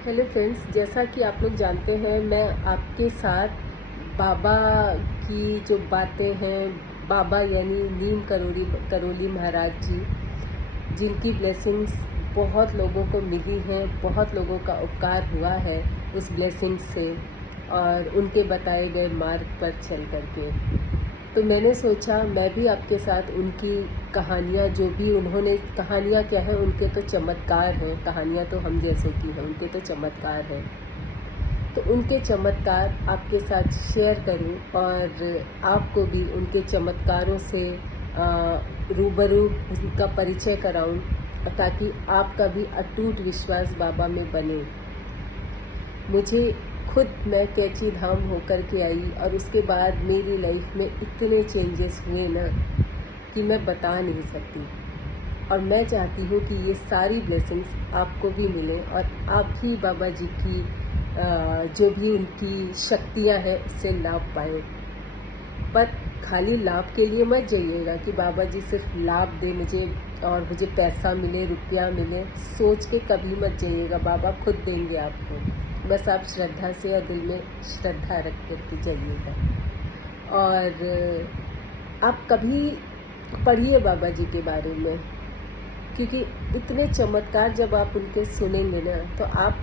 Hello friends, जैसा कि आप लोग जानते हैं मैं आपके साथ बाबा की जो बातें हैं, बाबा यानी नीम करोली करोली महाराज जी, जिनकी ब्लेसिंग्स बहुत लोगों को मिली हैं, बहुत लोगों का उपकार हुआ है उस ब्लेसिंग्स से और उनके बताए गए मार्ग पर चल करके। तो मैंने सोचा मैं भी आपके साथ उनकी कहानियाँ, जो भी उन्होंने कहानियाँ क्या है, उनके तो चमत्कार हैं। कहानियाँ तो हम जैसों की हैं, उनके तो चमत्कार हैं। तो उनके चमत्कार आपके साथ शेयर करूं और आपको भी उनके चमत्कारों से रूबरू उनका परिचय कराऊं, ताकि आपका भी अटूट विश्वास बाबा में बने। मुझे खुद मैं कैची धाम होकर के आई और उसके बाद मेरी लाइफ में इतने चेंजेस हुए ना कि मैं बता नहीं सकती। और मैं चाहती हूँ कि ये सारी ब्लेसिंग्स आपको भी मिले और आप भी बाबा जी की जो भी उनकी शक्तियाँ हैं उससे लाभ पाएँ। पर खाली लाभ के लिए मत जाइएगा कि बाबा जी सिर्फ लाभ दे मुझे और मुझे पैसा मिले, रुपया मिले। सोच के कभी मत जाइएगा, बाबा खुद देंगे आपको। बस आप श्रद्धा से और दिल में श्रद्धा रख करके जाइएगा। और आप कभी पढ़िए बाबा जी के बारे में, क्योंकि इतने चमत्कार जब आप उनके सुनेंगे ना तो आप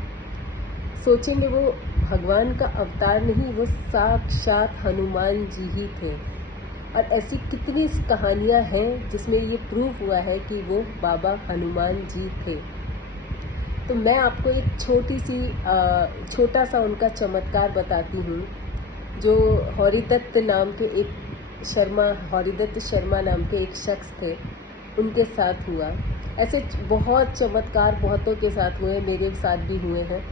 सोचेंगे वो भगवान का अवतार नहीं, वो साक्षात हनुमान जी ही थे। और ऐसी कितनी कहानियाँ हैं जिसमें ये प्रूफ हुआ है कि वो बाबा हनुमान जी थे। तो मैं आपको एक छोटा सा उनका चमत्कार बताती हूँ, जो हरिदत्त नाम के हरिदत्त शर्मा नाम के एक शख्स थे, उनके साथ हुआ। ऐसे बहुत चमत्कार बहुतों के साथ हुए, मेरे साथ भी हुए हैं।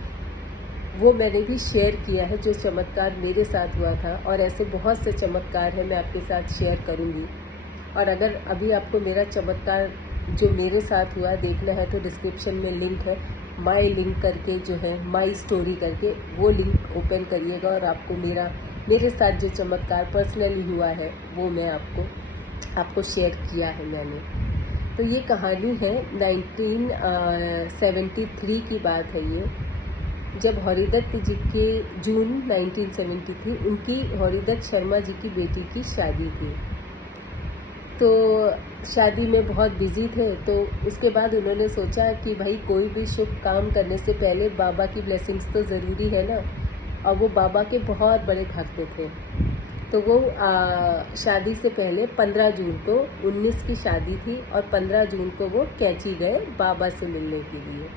वो मैंने भी शेयर किया है जो चमत्कार मेरे साथ हुआ था, और ऐसे बहुत से चमत्कार हैं मैं आपके साथ शेयर करूँगी। और अगर अभी आपको मेरा चमत्कार जो मेरे साथ हुआ देखना है तो डिस्क्रिप्शन में लिंक है, माई लिंक करके जो है, माई स्टोरी करके, वो लिंक ओपन करिएगा और आपको मेरे साथ जो चमत्कार पर्सनली हुआ है वो मैं आपको शेयर किया है मैंने। तो ये कहानी है 1973 की बात है ये, जब हरिदत्त जी के जून 1973 उनकी हरिदत्त शर्मा जी की बेटी की शादी थी। तो शादी में बहुत बिजी थे, तो उसके बाद उन्होंने सोचा कि भाई कोई भी शुभ काम करने से पहले बाबा की ब्लेसिंग्स तो ज़रूरी है ना। और वो बाबा के बहुत बड़े भक्त थे। तो वो शादी से पहले 15 जून को 19 की शादी थी और 15 जून को वो कैची गए बाबा से मिलने के लिए।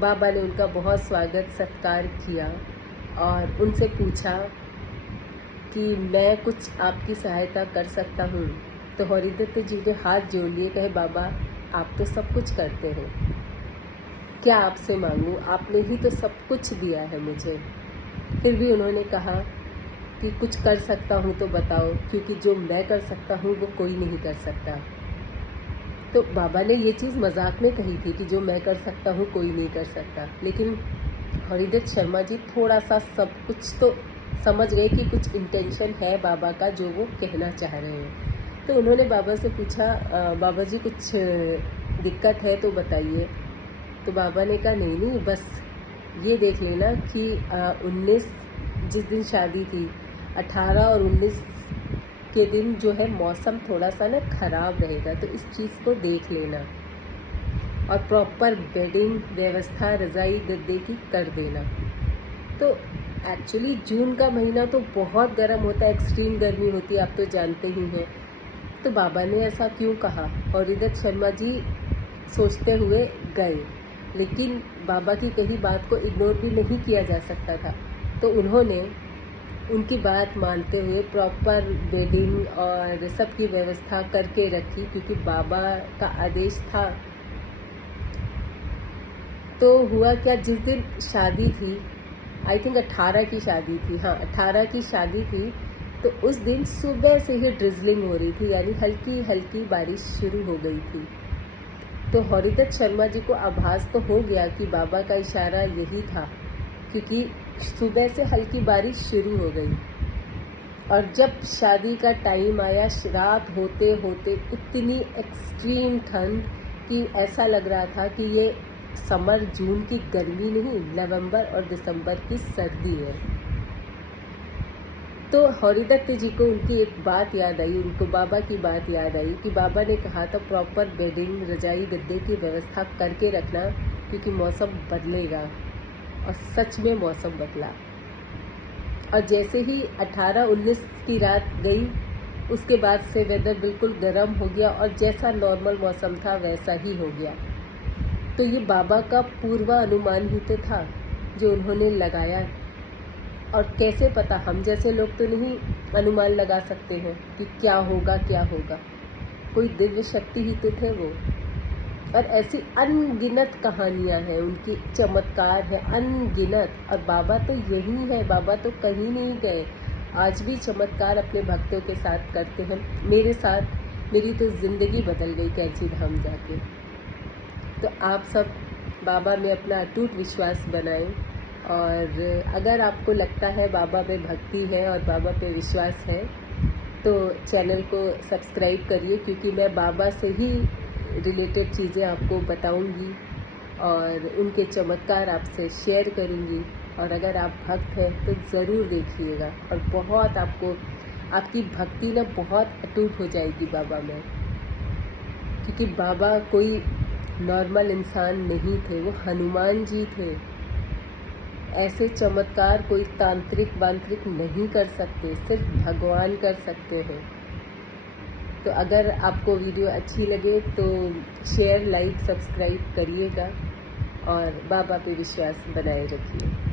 बाबा ने उनका बहुत स्वागत सत्कार किया और उनसे पूछा कि मैं कुछ आपकी सहायता कर सकता हूँ। तो हरिदत्त जी ने हाथ जोड़ लिए, कहे बाबा आप तो सब कुछ करते हैं, क्या आपसे मांगूँ, आपने ही तो सब कुछ दिया है मुझे। फिर भी उन्होंने कहा कि कुछ कर सकता हूँ तो बताओ, क्योंकि जो मैं कर सकता हूँ वो कोई नहीं कर सकता। तो बाबा ने ये चीज़ मजाक में कही थी कि जो मैं कर सकता हूँ कोई नहीं कर सकता, लेकिन हरिदत्त शर्मा जी थोड़ा सा सब कुछ तो समझ गए कि कुछ इंटेंशन है बाबा का जो वो कहना चाह रहे हैं। तो उन्होंने बाबा से पूछा, बाबा जी कुछ दिक्कत है तो बताइए। तो बाबा ने कहा नहीं नहीं, बस ये देख लेना कि 19 जिस दिन शादी थी, 18 और 19 के दिन जो है मौसम थोड़ा सा ना ख़राब रहेगा, तो इस चीज़ को देख लेना और प्रॉपर बेडिंग व्यवस्था रज़ाई गद्दे की कर देना। तो एक्चुअली जून का महीना तो बहुत गर्म होता है, एक्सट्रीम गर्मी होती है, आप तो जानते ही हैं। तो बाबा ने ऐसा क्यों कहा? हरिदत्त शर्मा जी सोचते हुए गए, लेकिन बाबा की कही बात को इग्नोर भी नहीं किया जा सकता था। तो उन्होंने उनकी बात मानते हुए प्रॉपर बेडिंग और सबकी व्यवस्था करके रखी, क्योंकि बाबा का आदेश था। तो हुआ क्या, जिस दिन शादी थी, आई थिंक 18 की शादी थी, हाँ 18 की शादी थी, तो उस दिन सुबह से ही ड्रिजलिंग हो रही थी, यानी हल्की हल्की बारिश शुरू हो गई थी। तो हरिदत्त शर्मा जी को आभास तो हो गया कि बाबा का इशारा यही था, क्योंकि सुबह से हल्की बारिश शुरू हो गई। और जब शादी का टाइम आया, रात होते होते इतनी एक्सट्रीम ठंड कि ऐसा लग रहा था कि ये समर जून की गर्मी नहीं, नवंबर और दिसंबर की सर्दी है। तो हरिदत्त जी को उनकी एक बात याद आई, उनको बाबा की बात याद आई कि बाबा ने कहा था प्रॉपर बेडिंग, रजाई गद्दे की व्यवस्था करके रखना क्योंकि मौसम बदलेगा। और सच में मौसम बदला। और जैसे ही 18-19 की रात गई, उसके बाद से वेदर बिल्कुल गर्म हो गया और जैसा नॉर्मल मौसम था वैसा ही हो गया। तो ये बाबा का पूर्वानुमान ही तो था जो उन्होंने लगाया। और कैसे पता, हम जैसे लोग तो नहीं अनुमान लगा सकते हैं कि क्या होगा क्या होगा। कोई दिव्य शक्ति ही तो थे वो। और ऐसी अनगिनत कहानियां हैं उनकी, चमत्कार है अनगिनत। और बाबा तो यही है, बाबा तो कहीं नहीं गए, आज भी चमत्कार अपने भक्तों के साथ करते हैं। मेरे साथ मेरी तो ज़िंदगी बदल गई कैंची धाम जाके। तो आप सब बाबा में अपना अटूट विश्वास बनाएं। और अगर आपको लगता है बाबा में भक्ति है और बाबा पे विश्वास है तो चैनल को सब्सक्राइब करिए, क्योंकि मैं बाबा से ही रिलेटेड चीज़ें आपको बताऊंगी और उनके चमत्कार आपसे शेयर करूंगी। और अगर आप भक्त हैं तो ज़रूर देखिएगा और बहुत आपको, आपकी भक्ति ना बहुत अटूट हो जाएगी बाबा में। क्योंकि बाबा कोई नॉर्मल इंसान नहीं थे, वो हनुमान जी थे। ऐसे चमत्कार कोई तांत्रिक वांत्रिक नहीं कर सकते, सिर्फ भगवान कर सकते हैं। तो अगर आपको वीडियो अच्छी लगे तो शेयर, लाइक, सब्सक्राइब करिएगा और बाबा पे विश्वास बनाए रखिए।